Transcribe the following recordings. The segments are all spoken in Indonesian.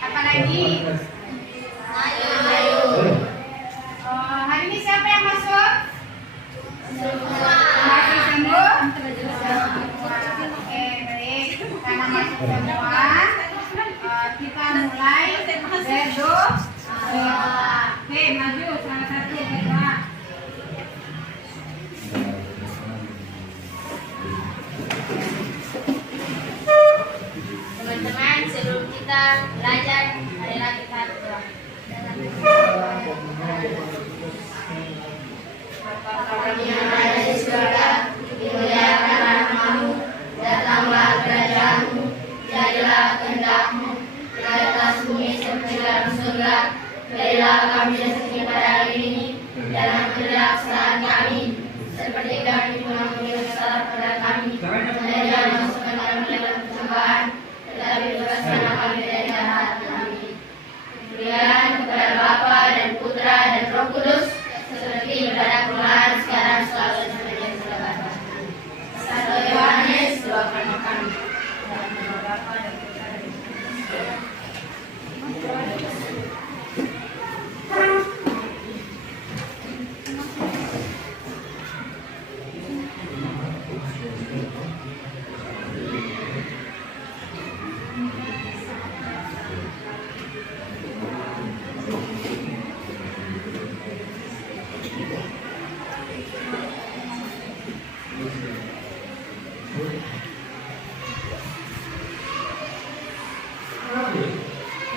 Apalagi? Hari ini siapa yang masuk? Masih sembuh? Oke, baik. Karena masuk semua, kita mulai berdoa. Oke, maju salah satu berdoa. Teman-teman, sebelum kita belajar, marilah kita berdoa. Bapa kami yang ada di surga, dimuliakanlah namamu, datanglah kerajaanmu, jadilah kehendak-mu di atas bumi seperti dalam surga. Berilah kami rezeki pada hari ini, dan ampunilah kesalahan kami, seperti kami pun mengampuni kesalahan pada kami. Dan jangan masukkan kami dalam pencobaan, tetapi bebaskanlah kami dari jahat. Amin. Kemuliaan kepada Bapa dan Putra dan Roh Kudus, seperti pada permulaan, sekarang, selalu, dan sepanjang segala abad. Satu Yohanes, doakan kami. Dalam nama Bapa dan Putra dan Roh Kudus.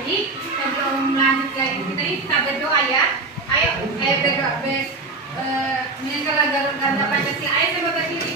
Jadi sebelum lanjut lagi kita berdoa ya. Ayo berdoa meninggal ganda Pancasila. Ayo coba berdiri.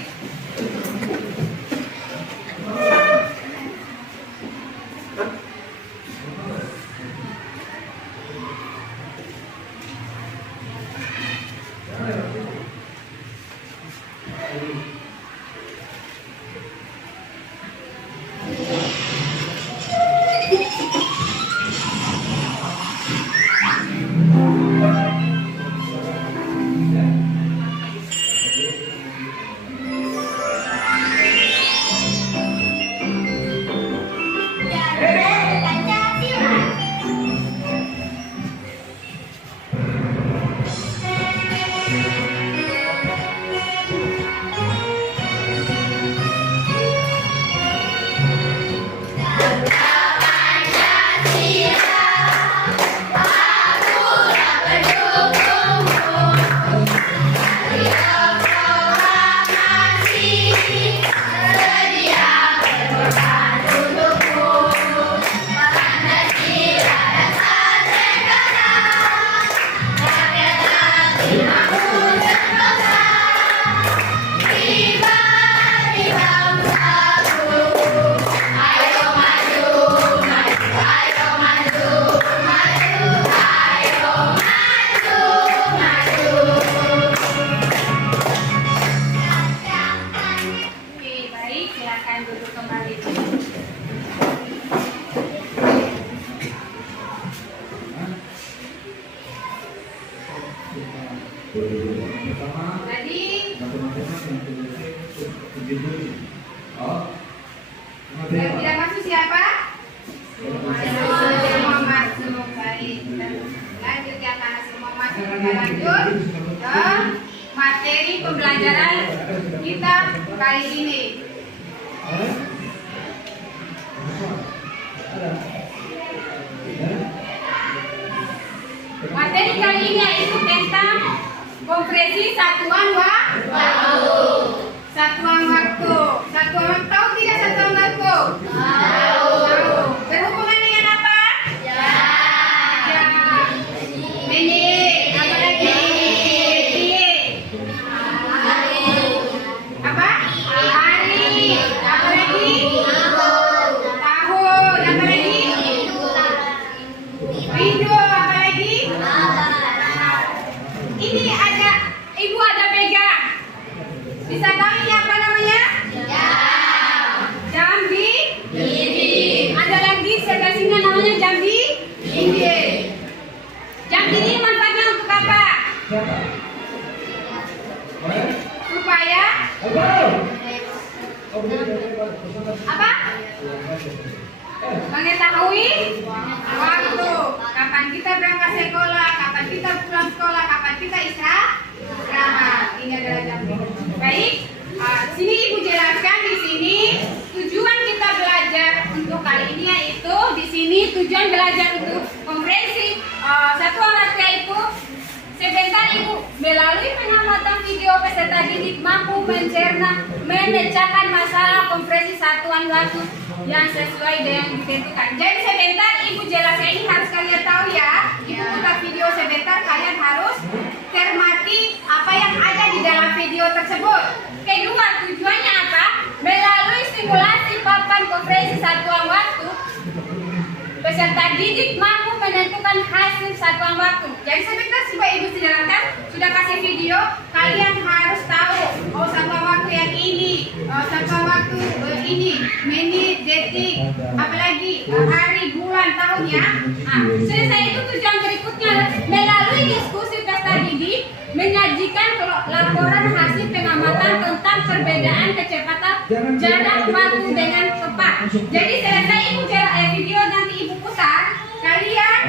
Yang tidak masuk siapa? Semua masuk. Baik. Lanjut ya, karena semua masuk. Kita lanjut ke materi pembelajaran kita kali ini. Materi kali ini yaitu tentang kompresi satuan waktu. Satuan waktu. Satuan waktu, tahu tidak satuan waktu? Tahu. Berhubungan dengan apa? Jam. Menit. Apa lagi? Detik. Apa? Hari. Apa lagi? Tahun. Apa lagi? Minggu. Apa lagi? Ini ada, ibu ada pegang. Bisa tahu ini apa namanya? Jambi. Ada lagi sebelah sini namanya jambi. Jambi ini manfaatnya untuk apa? Supaya apa? Mengetahui waktu. Kapan kita berangkat sekolah, kapan kita pulang sekolah, kapan kita istirahat. Ini adalah jambi. Baik, sini ibu jelaskan di sini tujuan kita belajar untuk kali ini yaitu di sini tujuan belajar untuk kompresi satuan waktu yaitu sebentar ibu melalui pengamatan video peserta didik mampu mencerna memecahkan masalah kompresi satuan waktu yang sesuai dengan ditentukan. Jadi sebentar ibu jelaskan, ini harus kalian tahu ya. Ibu putar video sebentar, kalian harus cermati apa yang ada di dalam video tersebut. Kedua, tujuannya apa? Melalui simulasi papan kompresi satuan waktu, peserta didik mampu menentukan hasil satuan waktu. Jadi sebentar supaya ibu sudah kasih video, kalian harus tahu satuan waktu yang ini, satuan waktu ini, menit, detik, apalagi hari, bulan, tahun ya. Selesai itu tujuan berikutnya melalui diskusi peserta didik menyajikan laporan hasil pengamatan tentang perbedaan kecepatan jarak waktu dengan tepat. Jadi selesai ibu video nanti ibu putar, kalian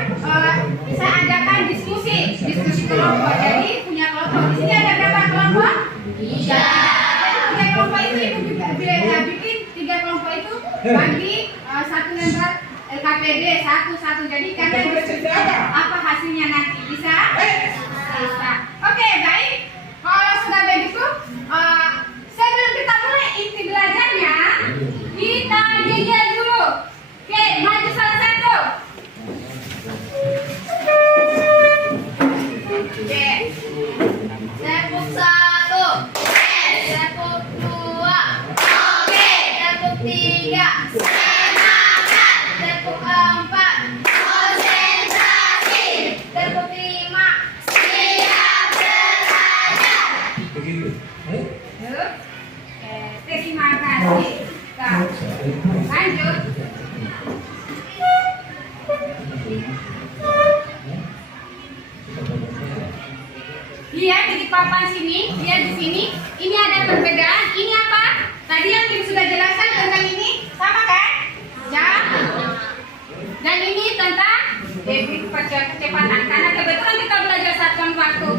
bisa adakan diskusi kelompok. Jadi punya kelompok. Di sini ada berapa kelompok? 3. 3 kelompok itu ibu bikin 3 kelompok itu bagi satu lembar LKPD satu. Jadi kalian diskusi apa hasilnya nanti. Bisa? Bisa. Oke, baik. Kalau sudah begitu, sebelum kita mulai inti belajarnya, kita jeda dulu. Oke, maju salah satu. Oke. Tepuk 1. Tepuk 2. Oke. Tepuk 3. Semangat. Tepuk 4. Konsentrasi. Tepuk 5. Siap belajar. Yuk. Terima kasih. Lanjut. Lihat di papan sini, lihat di sini. Ini ada perbedaan. Ini apa? Tadi yang ibu sudah jelaskan tentang ini, sama kan? Jam. Dan ini tentang debit kecepatan. Karena kebetulan kita belajar satuan waktu,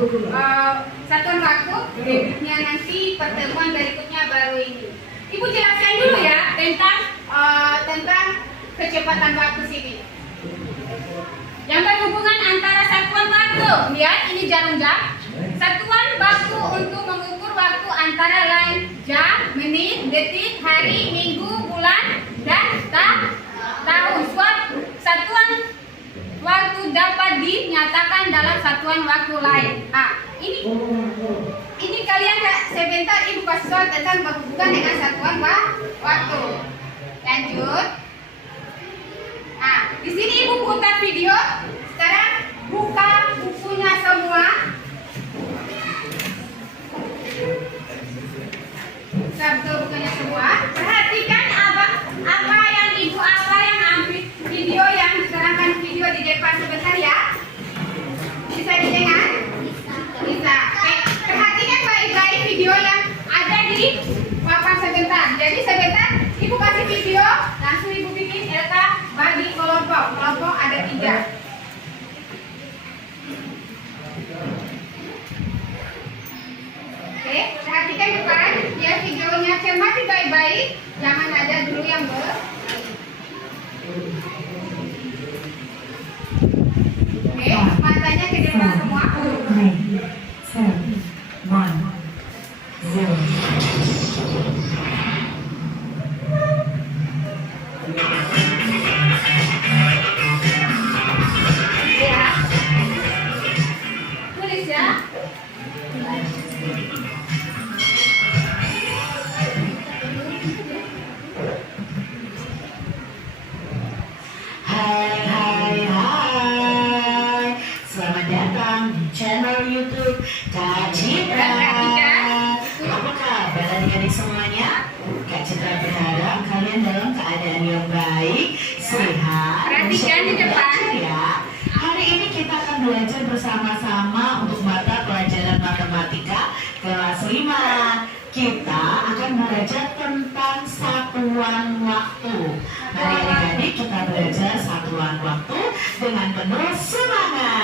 debitnya nanti pertemuan berikutnya baru ini. Ibu jelaskan dulu ya tentang kecepatan waktu sini. Yang berhubungan antara satuan waktu. Lihat ini jarum jam. Satuan waktu untuk mengukur waktu antara lain jam, menit, detik, hari, minggu, bulan, dan tahun. Satuan waktu dapat dinyatakan dalam satuan waktu lain. Ini kalian sebentar ibu kasih soal tentang berhubungan dengan satuan waktu. Lanjut. Di sini ibu putar video. Sekarang buka bukunya semua. Buka bukunya semua. Perhatikan apa yang ambil video yang diterangkan video di depan sebentar ya. Bisa didengar? Bisa. Oke. Perhatikan baik-baik video yang ada di papan sebentar. Jadi sebentar ibu kasih video, langsung ibu bikin LK bagi kelompok. Kelompok ada 3. Oke, perhatikan depan ya videonya. Jangan ada dulu yang Oke, matanya ke depan semua. 3, 2, 1, 0. Ya. Tulis ya. Hai, selamat datang di channel YouTube Kak Citra. Apa kabar adik-adik semuanya? Kak Citra berharap kalian dalam keadaan yang baik, sehat, dan Perhatikan di depan. belajar ya. Hari ini kita akan belajar bersama-sama untuk mata pelajaran matematika kelas 5. Kita akan belajar tentang satuan waktu. Mari adik-adik kita belajar satuan waktu dengan penuh semangat.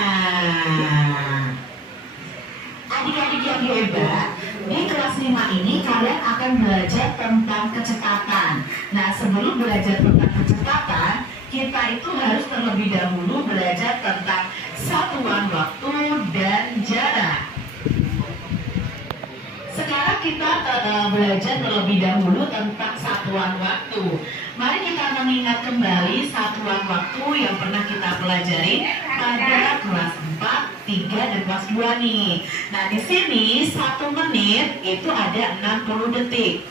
Adik-adik yang hebat, di kelas 5 ini kalian akan belajar tentang kecepatan. Nah, sebelum belajar tentang kecepatan, kita itu harus terlebih dahulu belajar tentang satuan waktu dan jarak. Sekarang kita belajar terlebih dahulu tentang satuan waktu. Mari kita mengingat kembali satuan waktu yang pernah kita pelajari pada kelas 4, 3, dan kelas 2 nih. Nah, di sini 1 menit itu ada 60 detik.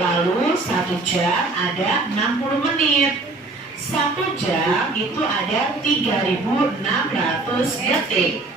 Lalu 1 jam ada 60 menit. 1 jam itu ada 3.600 detik.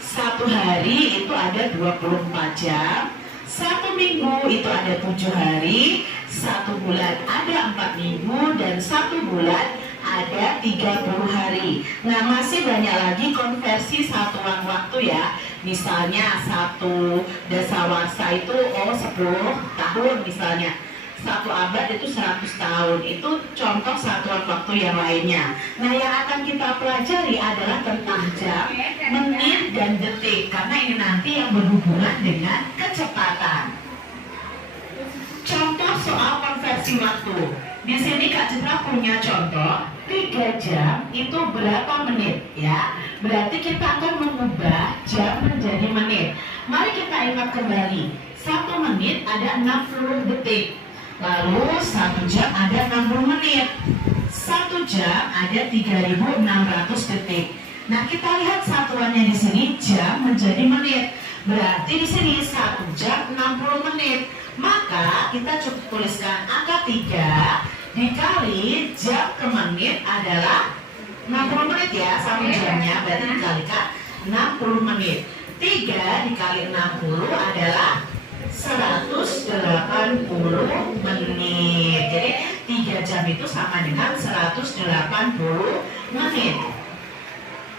1 hari itu ada 24 jam. 1 minggu itu ada 7 hari. 1 bulan ada 4 minggu. Dan 1 bulan ada 30 hari. Nah, masih banyak lagi konversi satuan waktu ya. Misalnya 1 dasawarsa itu 10 tahun misalnya. 1 abad itu 100 tahun. Itu contoh satuan waktu yang lainnya. Nah, yang akan kita pelajari adalah tentang jam, menit, dan detik. Karena ini nanti yang berhubungan dengan kecepatan. Contoh soal konversi waktu. Di sini Kak Citra punya contoh 3 jam itu berapa menit ya. Berarti kita akan mengubah jam menjadi menit. Mari kita ingat kembali. 1 menit ada 60 detik. Lalu 1 jam ada 60 menit. 1 jam ada 3.600 detik. Nah, kita lihat satuannya di sini jam menjadi menit. Berarti di sini 1 jam 60 menit. Maka kita cukup tuliskan angka 3 dikali jam ke menit adalah 60 menit ya. 1 jamnya berarti dikalikan 60 menit. 3 dikali 60 adalah 180 menit. Jadi 3 jam itu sama dengan 180 menit.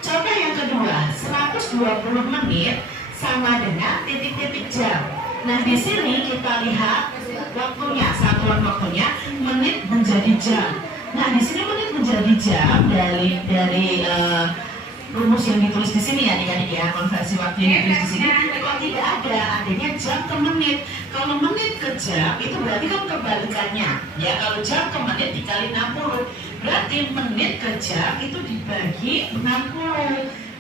Contoh yang kedua, 120 menit sama dengan titik-titik jam. Nah, di sini kita lihat waktunya, satuan waktunya menit menjadi jam. Nah, di sini menit menjadi jam dari rumus yang ditulis di sini ya adik-adik ya, konversi waktu yang ditulis di sini kok tidak ada, adanya jam ke menit. Kalau menit ke jam itu berarti kan kebalikannya ya. Kalau jam ke menit dikali 60, berarti menit ke jam itu dibagi 60.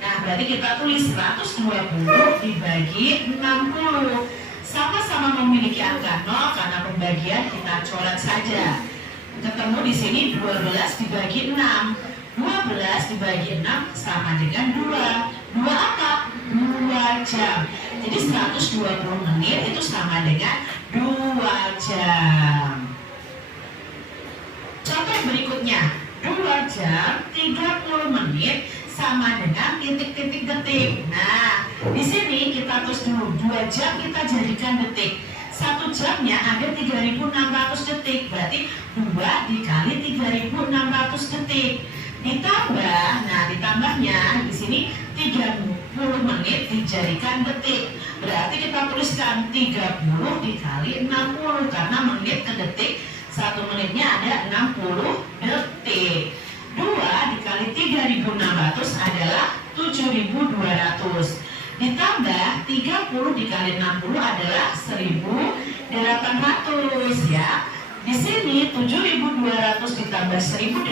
Nah, berarti kita tulis 120 dibagi 60. Sama-sama memiliki angka 0 karena pembagian kita coret saja. Ketemu di sini 12 dibagi 6. 12 dibagi 6 sama dengan 2. 2 apa? 2 jam. Jadi 120 menit itu sama dengan 2 jam. Contoh berikutnya, 2 jam 30 menit sama dengan titik-titik detik. Nah, di sini kita tulis dulu 2 jam kita jadikan detik. 1 jamnya ada 3.600 detik. Berarti 2 dikali 3.600 detik. Ditambah, nah ditambahnya di sini 30 menit dijadikan detik. Berarti kita tuliskan 30 dikali 60 karena menit ke detik 1 menitnya ada 60 detik. 2 dikali 3.600 adalah 7.200. Ditambah 30 dikali 60 adalah 1.800 ya. Di sini 7.200 ditambah 1.800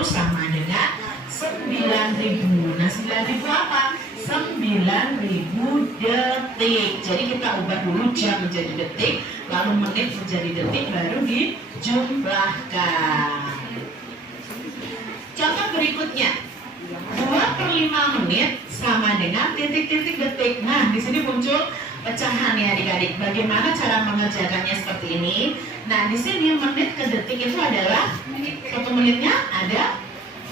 sama dengan 9.000. Nah, 9.000 apa? 9.000 detik. Jadi kita ubah dulu jam menjadi detik, lalu menit menjadi detik, baru dijumlahkan. Contoh berikutnya, 2/5 menit sama dengan titik-titik detik. Nah, di sini muncul pecahan ya adik-adik. Bagaimana cara mengerjakannya seperti ini? Nah, di sini menit ke detik itu adalah 1 menitnya ada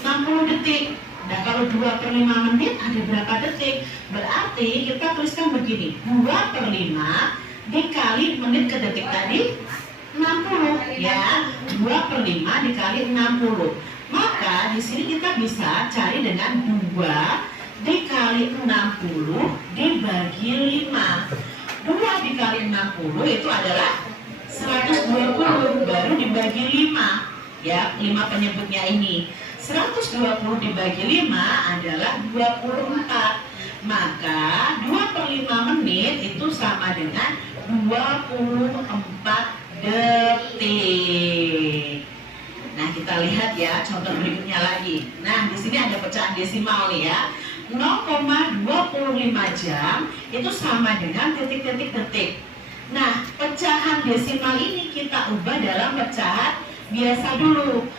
60 detik. Nah, kalau 2/5 menit ada berapa detik? Berarti kita tuliskan begini, 2/5 dikali menit ke detik tadi 60 ya. 2/5 dikali 60. Maka di sini kita bisa cari dengan 2 dikali 60 dibagi 5. 2 dikali 60 itu adalah 120, baru dibagi 5 ya, 5 penyebutnya ini. 120 dibagi 5 adalah 24. Maka 2/5 menit itu sama dengan 24 detik. Nah, kita lihat ya contoh berikutnya lagi. Nah, di sini ada pecahan desimal nih ya. 0,25 jam itu sama dengan titik-titik detik. Nah, pecahan desimal ini kita ubah dalam pecahan biasa dulu.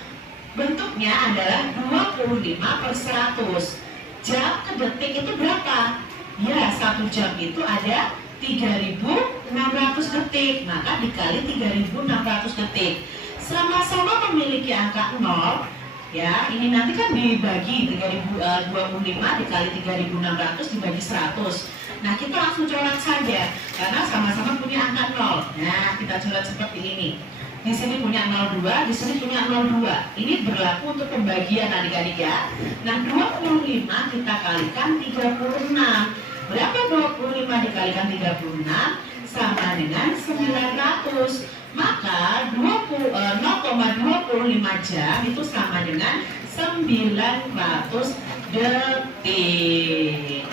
Bentuknya adalah 25/100. Jam ke detik itu berapa? Ya, 1 jam itu ada 3.600 detik. Maka dikali 3.600 detik. Sama-sama memiliki angka 0 ya. Ini nanti kan dibagi 3.025 dikali 3.600 dibagi 100. Nah, kita langsung coret saja karena sama-sama punya angka 0. Nah, kita coret seperti ini. Di sini punya 02, di sini punya 02. Ini berlaku untuk pembagian adik-adik ya. Nah, 25 kita kalikan 36. Berapa 25 dikalikan 36? Sama dengan 900. Maka 0,25 jam itu sama dengan 900 detik.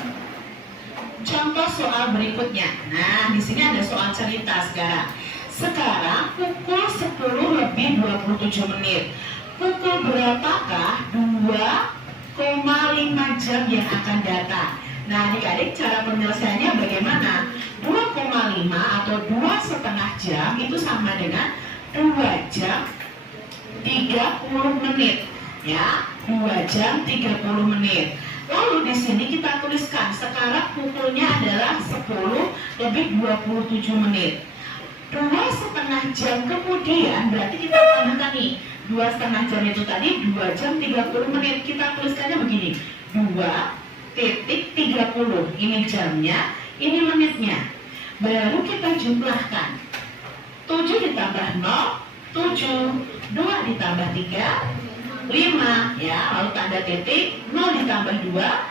Contoh soal berikutnya. Nah, di sini ada soal cerita sekarang. Sekarang pukul 10:27 menit. Pukul berapakah 2,5 jam yang akan datang? Nah, adik-adik, cara penyelesaiannya bagaimana? 2,5 atau 2,5 jam itu sama dengan 2 jam 30 menit ya. 2 jam 30 menit. Lalu di sini kita tuliskan sekarang pukulnya adalah 10:27 menit. 2,5 jam kemudian berarti kita tambahkan nih 2,5 jam itu tadi 2 jam 30 menit. Kita tuliskannya begini, 2,30. Ini jamnya, ini menitnya. Baru kita jumlahkan. 7 ditambah 0, 7. 2 ditambah 3, 5 ya. Lalu tanda titik, 0 ditambah 2,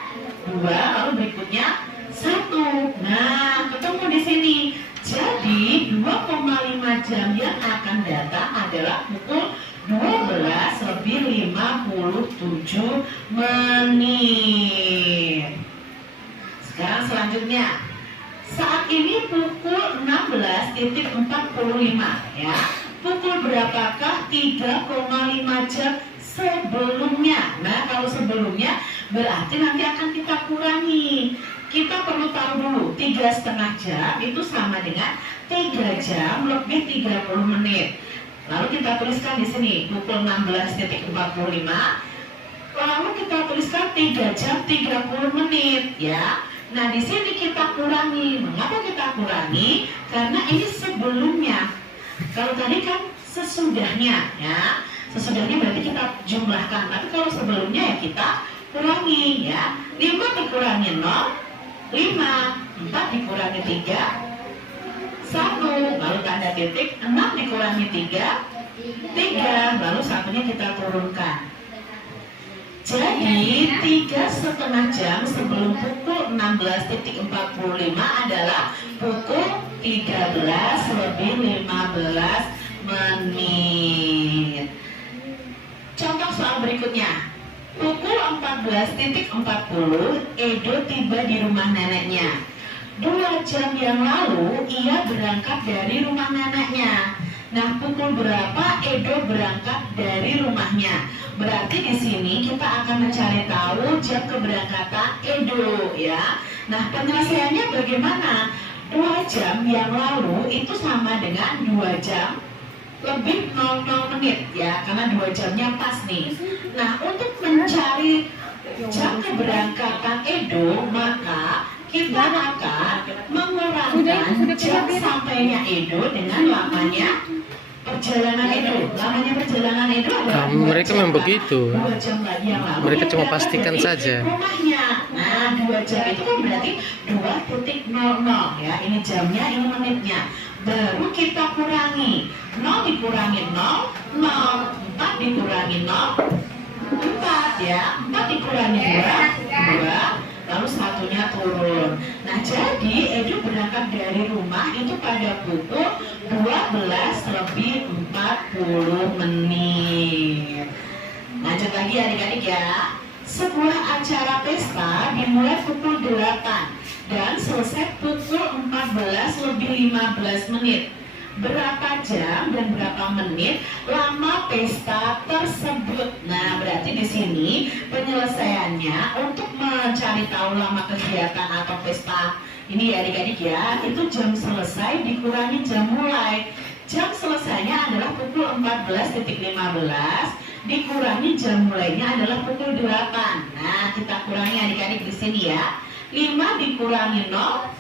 2. Lalu berikutnya 1. Nah, ketemu di sini. Jadi 2,5 jam yang akan datang adalah pukul 12:57 menit. Sekarang selanjutnya, saat ini pukul 16:45 ya. Pukul berapakah 3,5 jam sebelumnya? Nah, kalau sebelumnya berarti nanti akan kita kurangi. Kita perlu tahu dulu 3,5 jam itu sama dengan 3 jam lebih 30 menit. Lalu kita tuliskan di sini pukul 16:45. Lalu kita tuliskan 3 jam 30 menit ya. Nah, di sini kita kurangi. Mengapa kita kurangi? Karena ini sebelumnya. Kalau tadi kan sesudahnya ya. Sesudahnya berarti kita jumlahkan. Tapi kalau sebelumnya ya kita kurangi ya. 5 dikurangi 0, 5. 4 dikurangi 3, 1. Lalu tanda titik. 6 dikurangi 3, 3. Lalu satunya kita turunkan. Jadi 3,5 jam sebelum pukul 16:45 adalah pukul 13:15 menit. Contoh soal berikutnya. Pukul 14:40 Edo tiba di rumah neneknya. 2 jam yang lalu ia berangkat dari rumah neneknya. Nah, pukul berapa Edo berangkat dari rumahnya? Berarti di sini kita akan mencari tahu jam keberangkatan Edo ya. Nah, penyelesaiannya bagaimana? 2 jam yang lalu itu sama dengan 2 jam lebih 00 menit ya, karena 2 jamnya pas nih. Nah, untuk mencari jam keberangkatan Edo, maka kita akan mengurangkan jam sampainya Edo dengan lamanya perjalanan Edo. Lamanya perjalanan Edo adalah mereka memang begitu. 2 jam lagi yang lalu Mereka dia cuma berangkat pastikan dari saja. rumahnya. Nah, 2 jam itu kan berarti 2.00 ya. Ini jamnya, ini menitnya. Baru kita kurangi 0 dikurangi 0, 0, 4 dikurangi 0, 4 ya, 4 dikurangi 2, lalu satunya turun. Nah, jadi Edo berangkat dari rumah itu pada pukul 12 lebih 40 menit. Lanjut lagi adik-adik ya. Sebuah acara pesta dimulai pukul 8 dan selesai pukul 14 lebih 15 menit. Berapa jam dan berapa menit lama pesta tersebut? Nah, berarti di sini penyelesaiannya untuk mencari tahu lama kegiatan atau pesta ini ya adik-adik ya, itu jam selesai dikurangi jam mulai. Jam selesainya adalah pukul 14.15 dikurangi jam mulainya adalah pukul 8. Nah, kita kurangi adik-adik di sini ya. 5 dikurangi 0,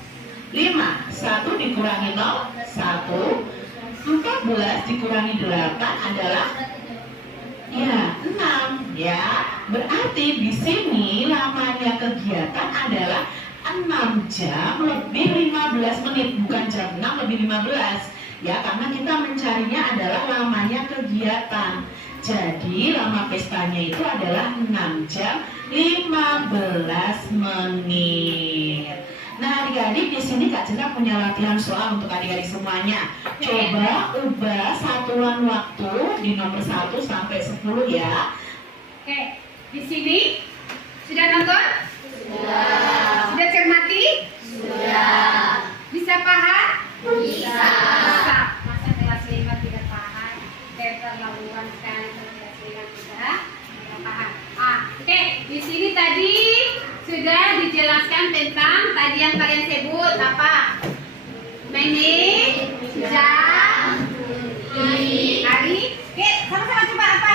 5, 1 dikurangi 0, 1, 14 dikurangi 8 adalah ya 6 ya. Berarti di sini lamanya kegiatan adalah 6 jam lebih 15 menit, bukan jam 6 lebih 15 ya, karena kita mencarinya adalah lamanya kegiatan. Jadi lama pestanya itu adalah 6 jam 15 menit. Nah, adik-adik di sini Kak Cina punya latihan soal untuk adik-adik semuanya. Coba ubah satuan waktu di nomor 1 sampai 10 ya. Oke, di sini sudah nonton? Sudah cermati? Sudah. Bisa paham? Bisa. Masa kelas 5 tidak paham? Keterlaluan sekali kalau kelas 5 tidak paham. Oke, di sini tadi sudah dijelaskan tentang tadi yang kalian sebut apa? Menit, jam, hari. Oke, sama-sama coba apa?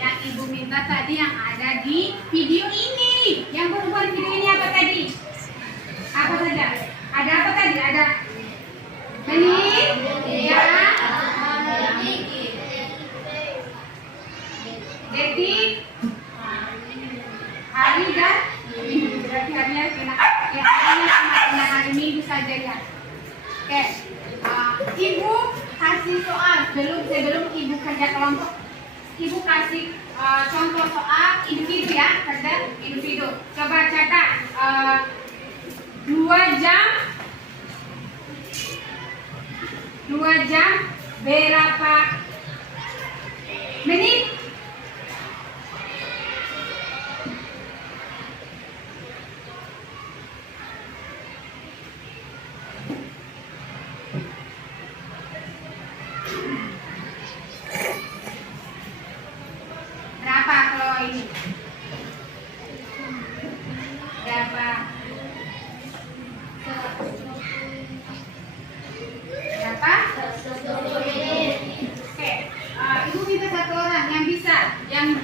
Yang Ibu minta tadi yang ada di video ini. Yang berubah di video ini apa tadi? Apa saja? Ada apa tadi? Ada menit, jam, detik, hari dan minggu. Berarti harinya kena ya, harinya cuma hari Minggu saja ya. Oke, Ibu kasih soal sebelum Ibu kerja kelompok. Ibu kasih contoh soal individu ya, kerja individu. Coba catat 2 jam berapa menit? Berapa kalau ini? Berapa? Berapa? Oke, Ibu minta satu orang yang bisa, yang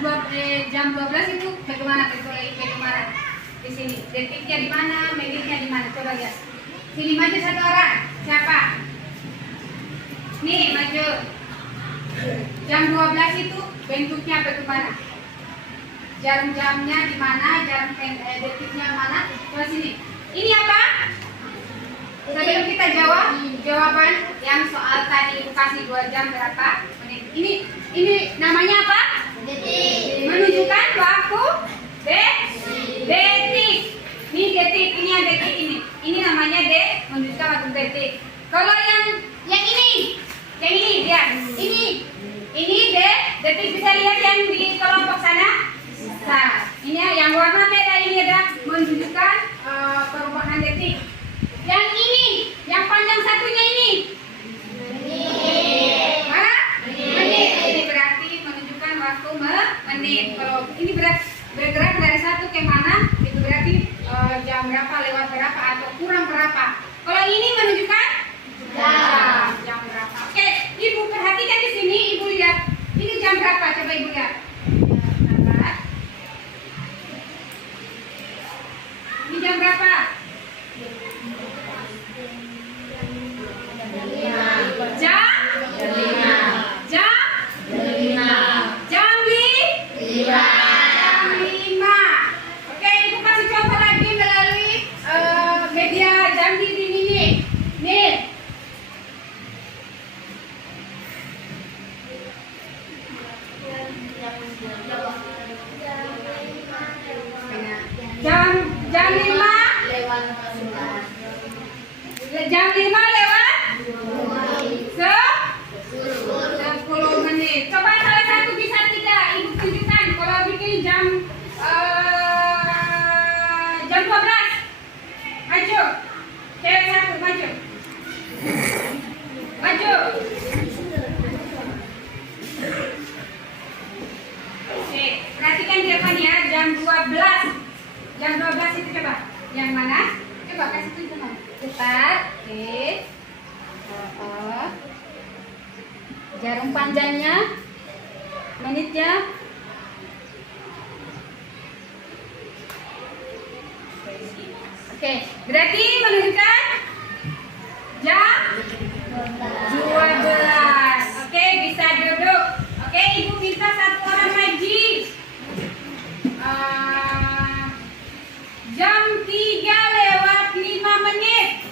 jam 12 itu bagaimana? Bagaimana? Di sini, detiknya di mana, menitnya di mana? Coba lihat. Sini maju satu orang. Siapa? Nih maju. Jam 12 itu bentuknya bagaimana? Jarum-jamnya di mana? Detiknya mana? Coba sini. Ini apa? Sebelum kita jawab jawaban yang soal tadi Ibu kasih 2 jam berapa menit. Ini namanya apa? Detik. Menunjukkan waktu detik. Ini detik, ini yang detik ini. Ini namanya menunjukkan waktu detik. Kalau yang ini lihat. Ini Detik bisa lihat yang di kelompok sana? Nah, ini yang warna merah ini adalah menunjukkan perubahan detik. Yang ini, yang panjang satunya ini. Menit. Ini berarti menunjukkan waktu menit. Kalau ini bergerak dari satu ke mana, itu berarti jam berapa, lewat berapa, atau kurang berapa. Kalau ini menunjukkan jam berapa. Oke, Ibu perhatikan di sini, Ibu lihat. Ini jam berapa? Coba Ibu lihat. Ini jam berapa? Jam 5. Oke, Ibu kasih contoh lagi melalui media jam dinding ini. Nih. Jam 5 lewat 10 menit. Coba salah satu bisa tidak Ibu tunjukkan kalau bikin jam 12. Maju. Cewek satu maju. Oke, perhatikan di depan ya, jam 12. Jam 12 itu coba. Yang mana? Coba kasih tunjukan. Cepat. Oke. Jarum panjangnya, menitnya. Oke, berarti menunjukkan jam 12. Oke, bisa duduk. Oke, Ibu minta satu orang lagi. Jam 3 lewat 5 menit.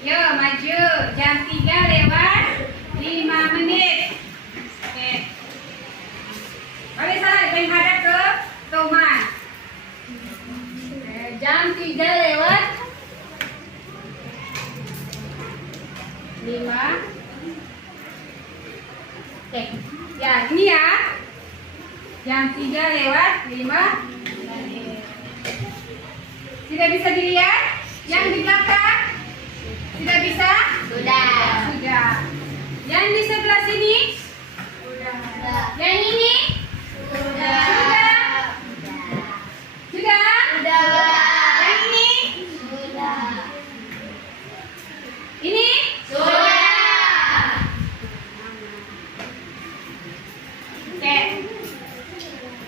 Yo, maju. Jam 3 lewat 5 menit. Oke. Boleh salah menghadap ke teman. Jam 3 lewat 5. Oke. Ya, ini ya. Jam 3 lewat 5 menit. Tidak bisa dilihat? Yang di belakang? Tidak bisa? Sudah. Yang di sebelah sini? Yang ini? Sudah. Yang ini? Ini? Oke.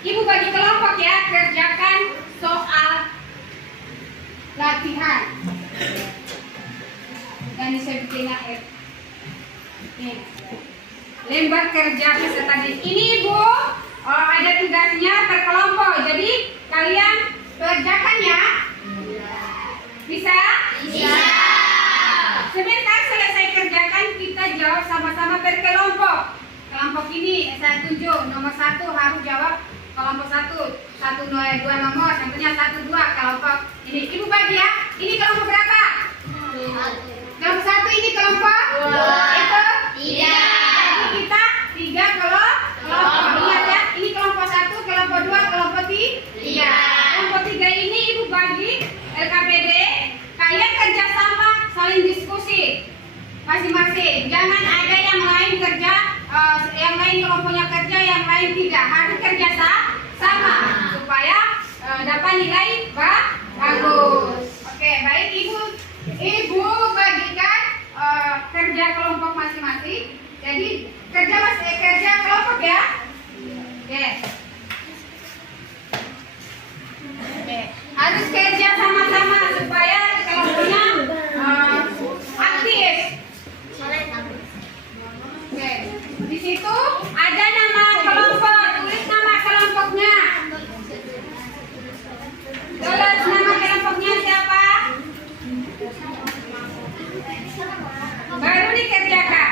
Ibu bagi kelompok ya, kerjakan soal latihan. Dan saya bikin akhir. Nih. Lembar kerja peserta didik. Ini Ibu, ada tugasnya per kelompok. Jadi kalian kerjakan ya. Bisa? Sebentar selesai kerjakan, kita jawab sama-sama per kelompok. Kelompok ini saya tunjuk, nomor 1 harus jawab kelompok 1. 1, 2 nomor, contohnya 1, 2 kelompok ini. Ibu bagi ya. Ini kelompok berapa? Kelompok 1 ini kelompok? Itu? Jadi kita 3 kelompok. Lihat ya, ini kelompok 1, kelompok 2, kelompok 3. Kelompok 3 ini Ibu bagi LKPD. Kalian kerjasama, saling diskusi masing-masing. Jangan ada yang lain kerja, yang lain kelompoknya kerja, yang lain tidak. Harus kerja sama supaya dapat nilai bagus. Oke, baik Ibu bagikan kerja kelompok masing-masing. Jadi kerja kelompok ya. Oke. Harus kerja sama-sama supaya kelompoknya aktif. Oke. Di situ ada nama kelompok, tulis nama kelompoknya. Tulis nama kelompoknya siapa? Baru dikerjakan.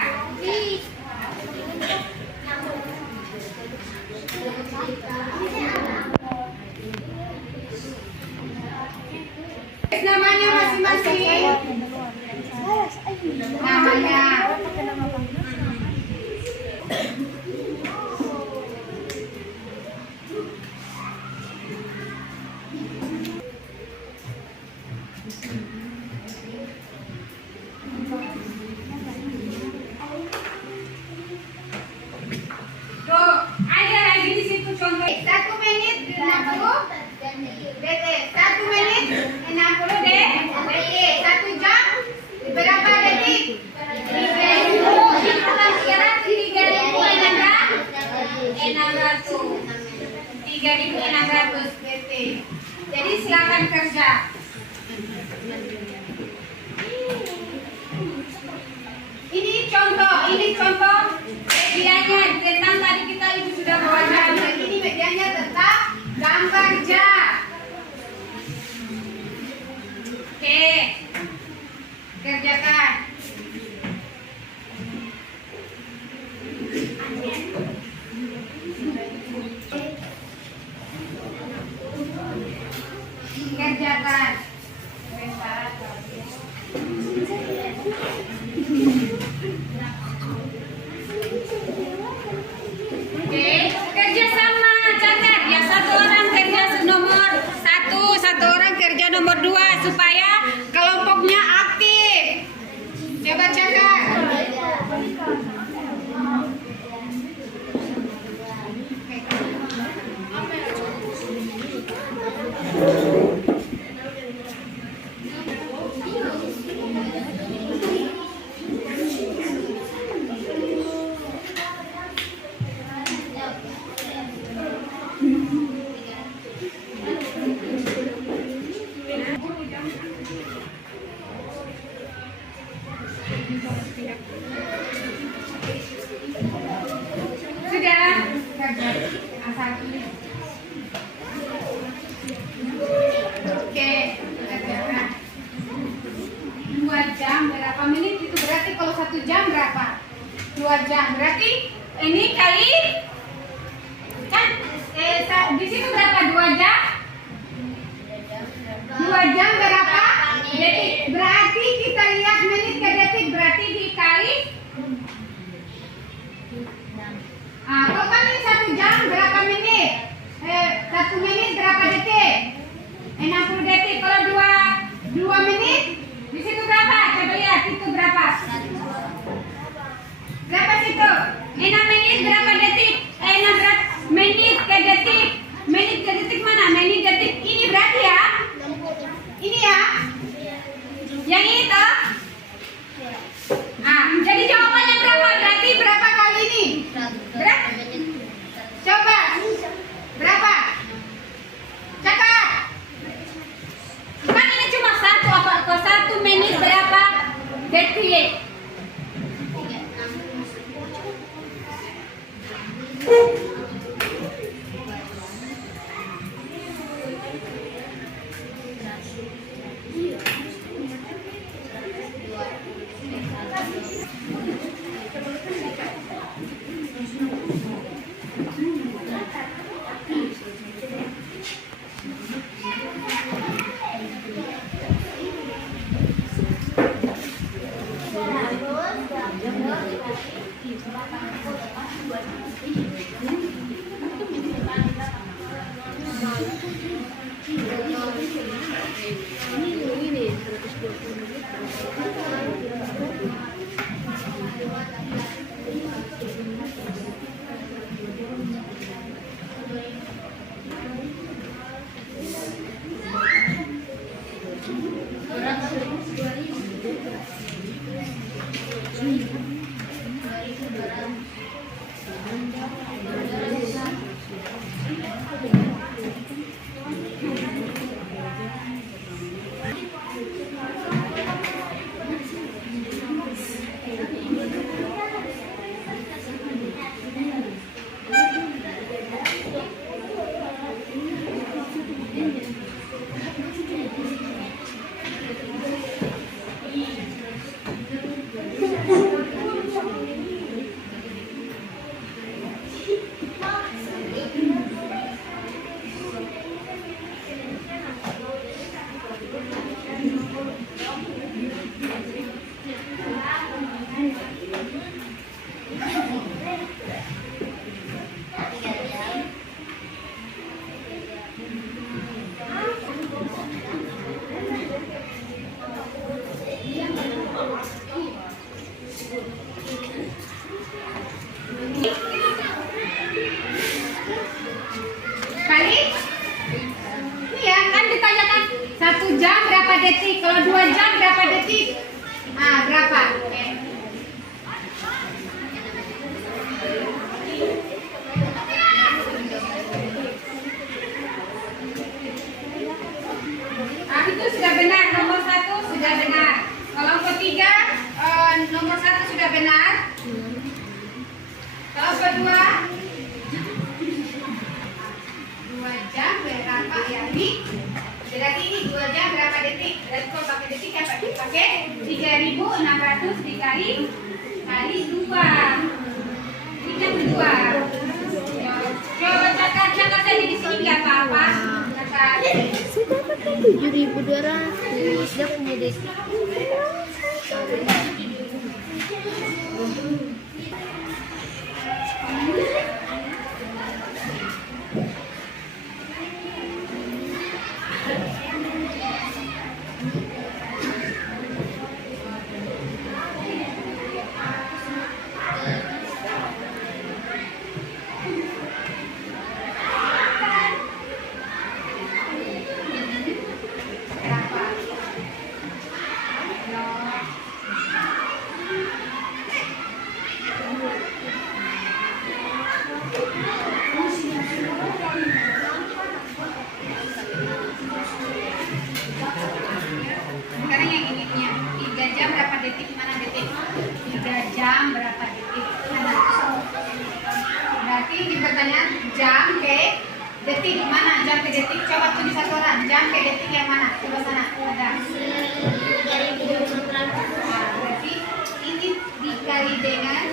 Namanya masing-masing. Namanya. 3.600 detik. Jadi silakan kerja. Ini contoh medianya tentang tadi kita ibu sudah bawa jam. Ini medianya tentang gambar jam. Oke, kerjakan. Kerjakan. Oke, kerja sama, catat ya, satu orang kerja nomor 1, satu orang kerja nomor 2 supaya kelompoknya aktif. Coba catat. Sudah kerja asal tulis. Oke, kerjakan. 2 jam berapa menit itu berarti kalau 1 jam berapa? 2 jam berarti ini kali kan di situ berapa? 2 jam? 2 jam berapa? Detik. Berarti kita lihat menit ke detik berarti dikali. Total ini 1 jam berapa menit? 1 menit berapa detik? 60 detik. Kalau 2 menit di situ berapa? Coba lihat itu berapa? Berapa situ? 6 menit berapa detik? 6 menit ke detik. Menit ke detik mana? Menit detik ini berarti ya? Ini ya? Yang ini toh? Jadi jawabannya berapa? Berarti berapa kali ini? Berapa? Coba. Berapa? Catat. Kan ini cuma 1 apa? Kalau 1 menit berapa detik? detik. Kalau 2 jam berapa detik? Berapa? Oke, 3.600 kali 2. Ini kan 2. Coba catat saja di sini nggak apa-apa. Catat. 7.200 dia punya desi. Sekarang yang ininya 3 jam berapa detik? Mana detik? 3 jam berapa detik? Mana? Berarti di pertanyaan jam ke detik mana? Jam ke detik. Coba tulis satu orang. Jam ke detik yang mana? Coba sana. Ada. Nah, berarti ini dikali dengan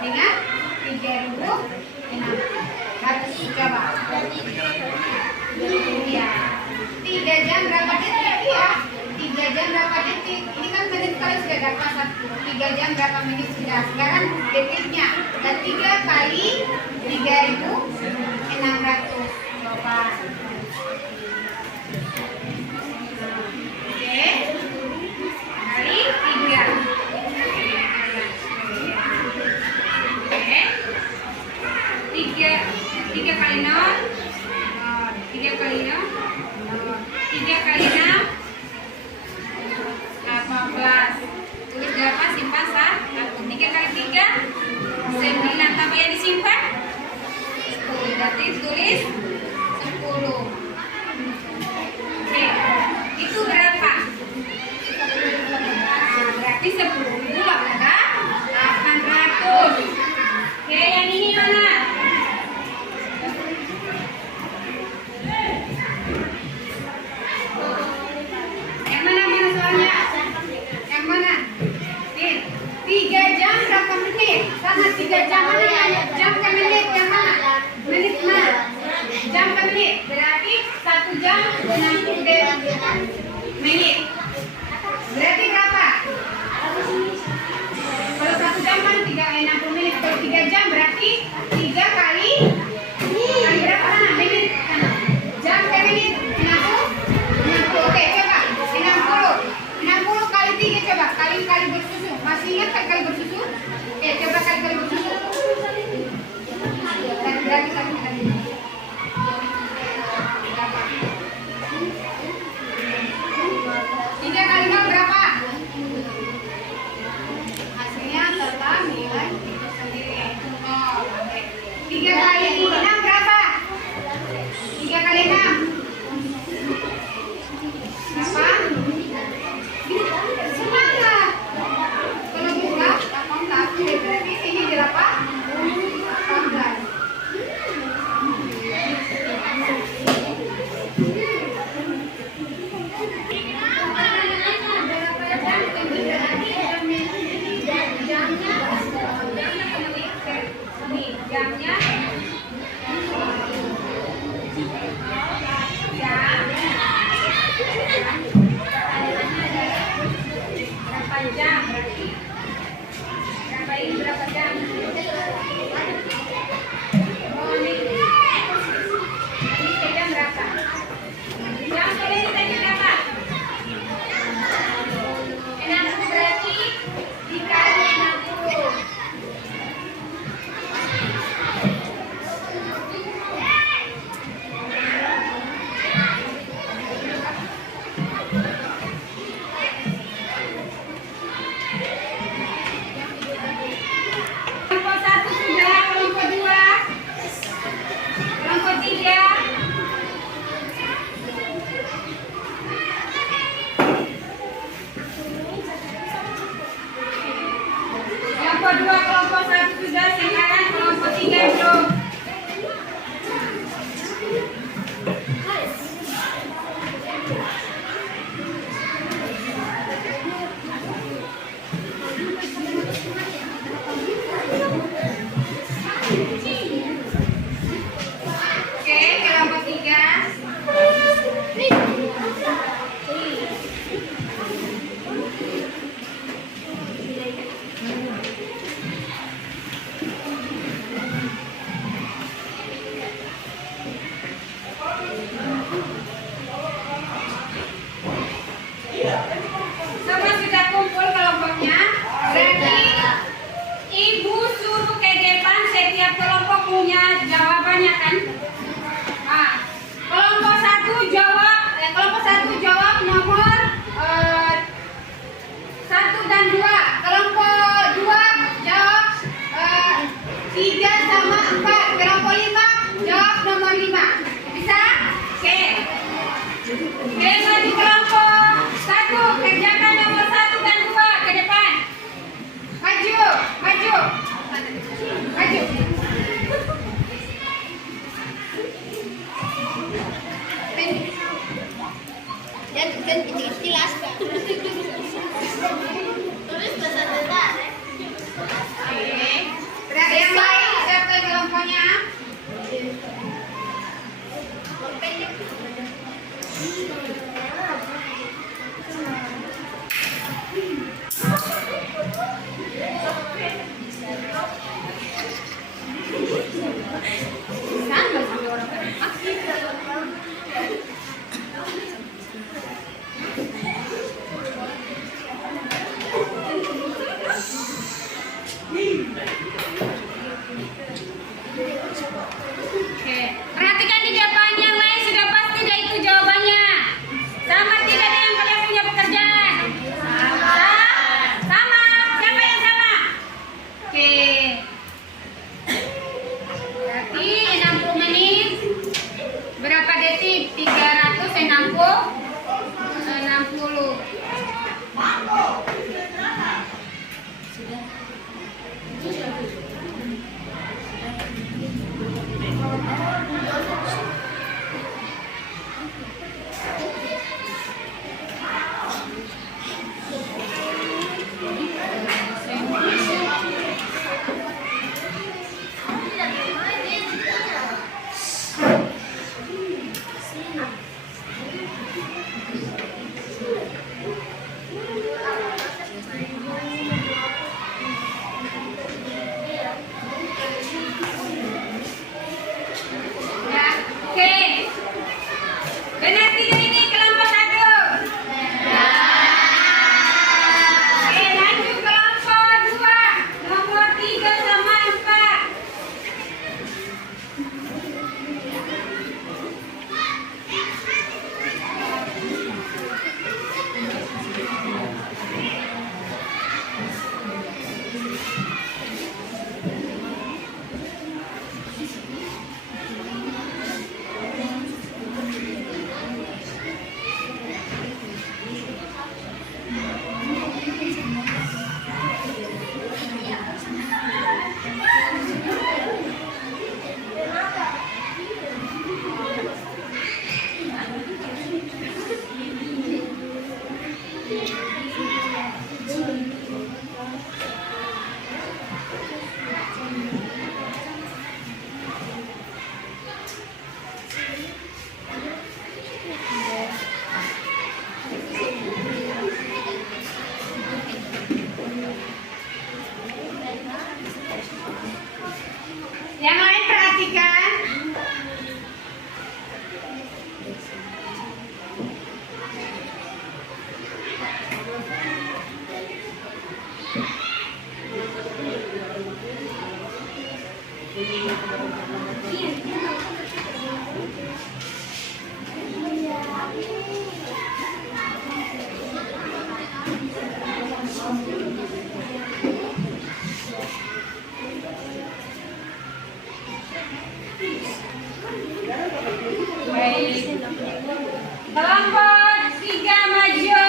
3.600. Coba. Iya. 3 jam berapa detik ya? 3 jam berapa detik? Ini kan menit kali sudah dapat 3 jam berapa menit sudah. Sekarang detiknya. Dan 3 kali 3.600. Coba. Oke. Kali 3. Oke. 3 kali 0. 3 kali 0. 3 kali 6 18. Tulis berapa? Simpan 1. 3 kali 3 9. Tambah yang disimpan 10. Berarti tulis 10. Oke. Itu berapa? Berarti 10.000 ada 800. Oke, yang ini mana? Yang mana soalnya? Yang mana? Nih, 3 jam berapa menit? Sana 3 jam mana yang jam ke menit yang mana? Menit mana? Jam ke menit. Berarti 1 jam 60 menit. Berarti berapa? Kalau 1 jam kan 60 menit. Kalau 3 jam berarti 3 kali berapa sana? Menit. Jam ke menit 60. Oke, coba 60 kali 3 coba kali bersusu. Masih ingat kan kali bersusu? Coba kali bersusu. Berarti kali. Tiga kali 6 berapa? Hasilnya tetap nilai itu sendiri. 3 kali 6 berapa? 3 kali 6 berapa? Semangat. Kalau buka 18 berarti sini berapa? 18. Jamnya berapa jam berarti? Berapa ini berapa jam? Oh ini jam berapa? Jam ini tadi berapa? 60 berarti dikali 60. nomor 5. Bisa? Oke. Oke, maju kelompok 1. Kerjakan nomor 1 dan 2 ke depan. Maju, maju. Maju. Dan kecil-kecil aja. Tulis bahasa datar. Oke. Berarti yang lain siap ke kelompoknya? Sama sama orang Oke, perhatikan di depan yang lain sudah pasti dah itu jawabannya. Sama tidak dengan kalian punya pekerjaan? Sama. Sama. Siapa yang sama? Oke. Berarti 60 menit. Berapa detik? 360. 60. Ya, oke. Benar tidak ini kelompok 1? Oke, lanjut kelompok 2. Nomor 3 sama 4. Yang lain perhatikan. Baik. Kelompok 3 maju.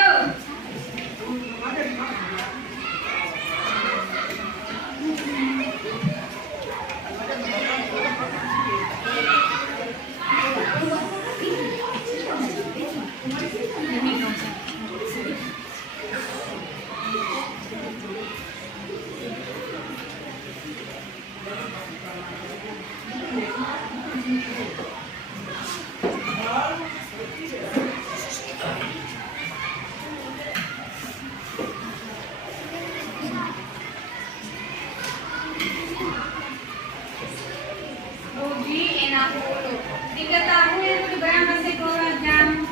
Rugi 60. 3 tahun itu berangkat sekolah jam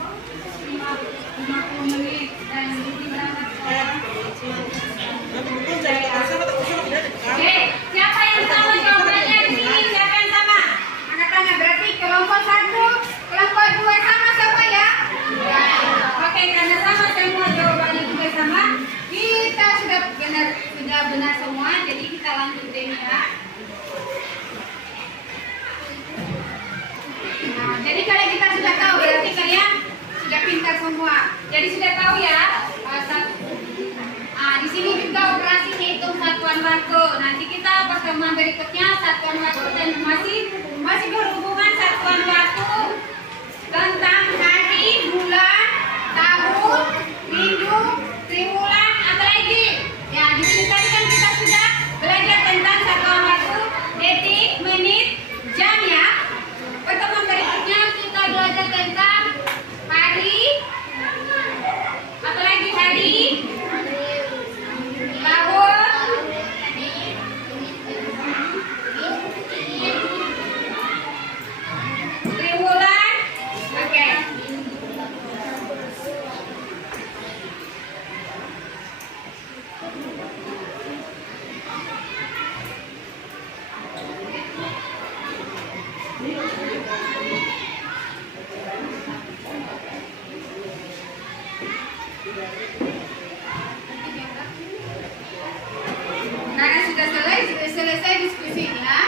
50 menit dan Rugi berangkat sekolah. Oke, siapa yang sama jawabannya di sini? Siapa yang sama? Angkat tangan. Berarti kelompok 1, kelompok 2 sama semua ya? Oke, karena sama semua jawabannya juga sama, kita sudah benar semua. Jadi kita lanjutin ya. Jadi sudah tahu ya. Di sini juga operasi hitung satuan waktu. Nanti kita pertemuan berikutnya satuan waktu dan masih berhubungan satuan waktu tentang hari, bulan, tahun, minggu, triwulan, apa lagi? Ya, di sini tadi kan kita sudah belajar tentang satuan waktu, detik, menit, jam ya. Pertemuan berikutnya kita belajar tentang hari, apa lagi hari, tahun, triwulan, oke. Karena sudah selesai diskusinya.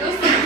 Dosen.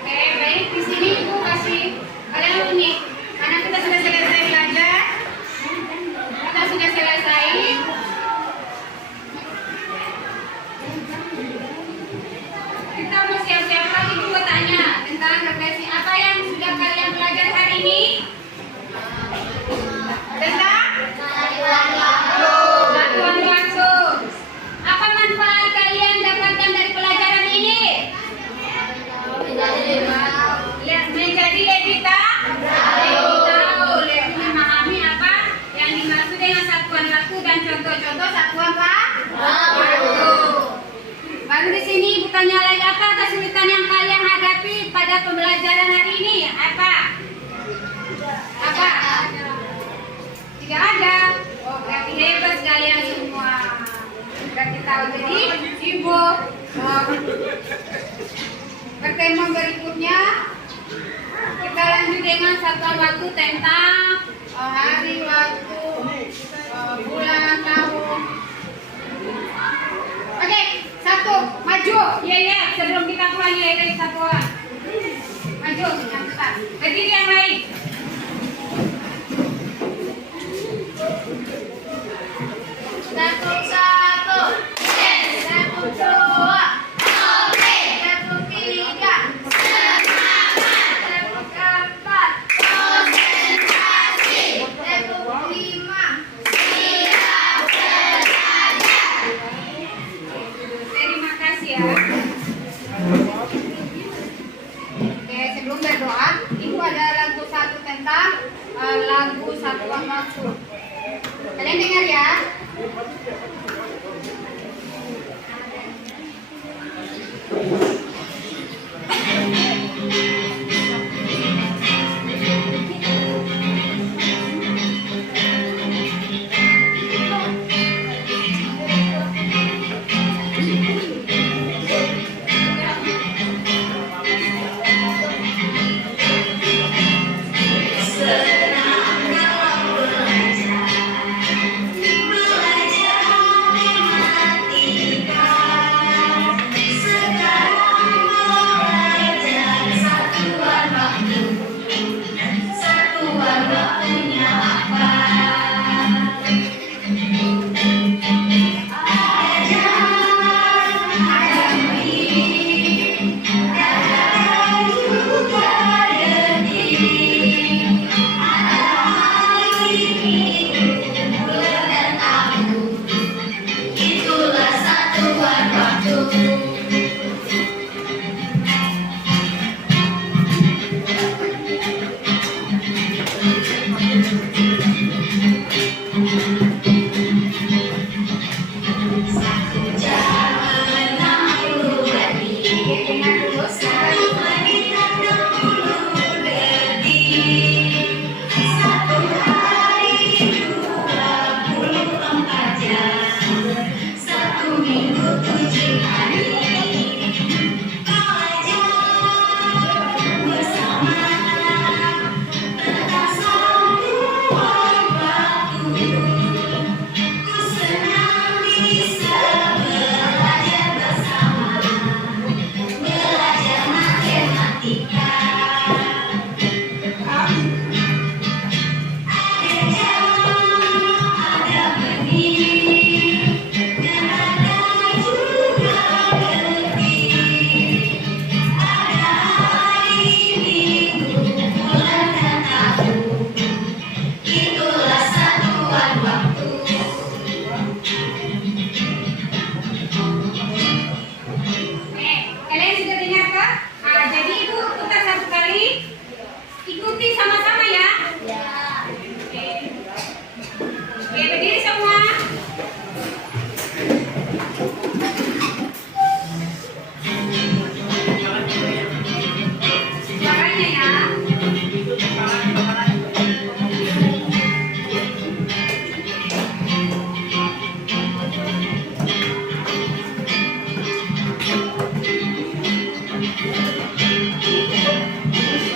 Oke, baik. Di sini Ibu kasih kalian unik. Karena kita sudah selesai belajar. Kita sudah selesai. Kita mau siap-siap lagi dulu tanya tentang refleksi apa yang sudah kalian pelajari hari ini. Tentang satuan waktu. Apa manfaat kalian dapatkan dari pelajaran ini? Menjadi lebih tahu, lebih memahami apa yang dimaksud dengan satuan waktu dan contoh-contoh satuan waktu. Baru di sini Ibu tanya lagi, apa kesulitan yang kalian hadapi pada pembelajaran hari ini? Apa? Tidak ada. Oh, berarti hebat kalian semua. Berarti tahu. Jadi Ibu pertemuan berikutnya kita lanjut dengan satuan waktu tentang hari, waktu, bulan, tahun. Oke, satu, maju. Iya, sebelum kita pulang dari satuan. Maju, yang tetap. Berdiri yang baik. Satu, yes. 1, 2, oke. 1, 3, semangat. 1, 4, konsentrasi. 1, 5, siap belajar. Terima kasih ya. Oke, sebelum berdoa, Ibu ada lagu satu tentang lagu satuan waktu. Kalian dengar ya? minggu 7 hari. Belajar bersama tentang satuan waktu. Ku senang bisa belajar bersama, belajar matematika. Ada jam, ada menit, dan ada juga detik. Ada hari, minggu, bulan, dan tahun. Itulah satuan waktu. Kalian sudah dengar kan? Jadi ibu putar satu kali, ikuti sama-sama ya. Oke, berdiri semua. Suaranya ya.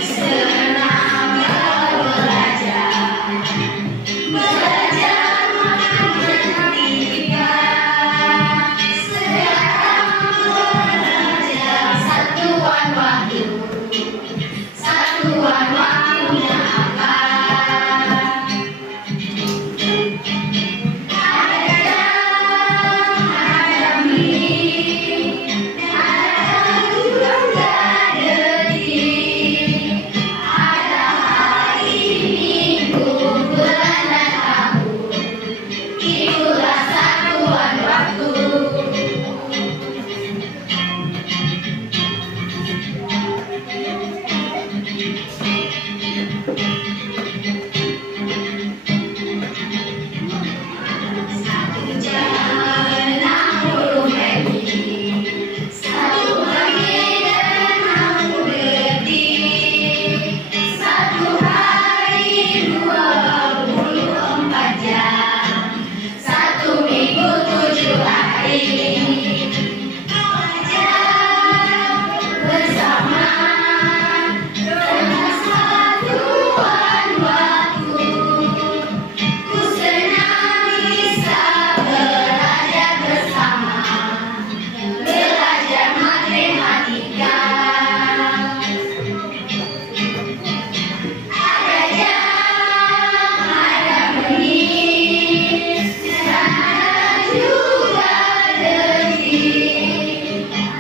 Senang belajar, belajar matematika. Sekarang belajar satuan waktu. Satuan waktunya apa? Ada jam, ada menit, ada juga detik. Ada hari, minggu, bulan, dan tahun. Itulah satuan waktu. Satu jam 60 menit, satu hari dan 60 detik. Satu hari 24 jam, satu minggu 7 hari. Belajar bersama tentang satuan waktu. Ku senang bisa belajar bersama, belajar matematika. Ada jam, ada menit, dan ada juga detik.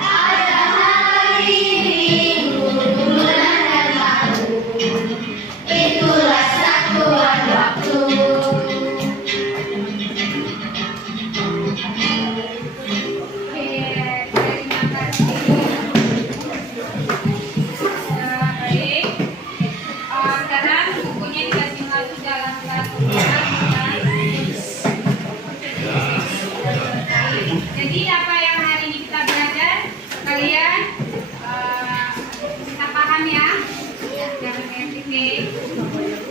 Ada hari, minggu, bulan, dan tahun. Itulah satuan waktu. Oke, terima kasih. Baik. Sekarang bukunya dikasih masuk dalam kelas pembelajaran. Jadi apa yang hari ini kita belajar, kalian kita paham ya? Jangan oke.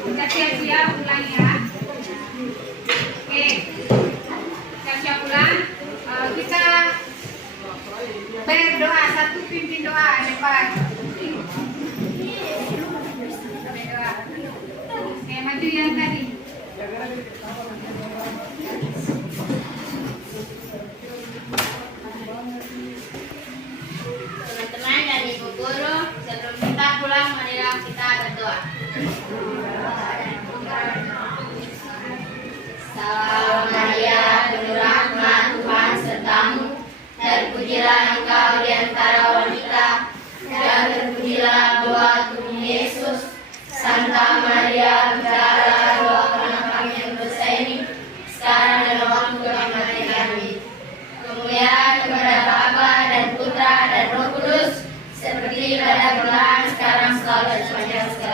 Kita siap-siap ulang ya. Oke. Siap-siap ulang. Kita berdoa, satu pimpin doa depan. Berdoa. Oke, maju yang tadi. Teman-teman dan ibu guru, sebelum kita pulang, marilah kita berdoa. Salam Maria, penuh rahmat, Tuhan sertamu. Terpujilah engkau di antara wanita, dan terpujilah buah tubuh Yesus. Santa Maria, Bunda Allah, doakanlah kami yang berdosa ini, sekarang dan waktu kematian kami. Kemuliaan kepada Bapa dan Putra dan Roh Kudus, seperti pada permulaan, sekarang, selalu, dan sepanjang segala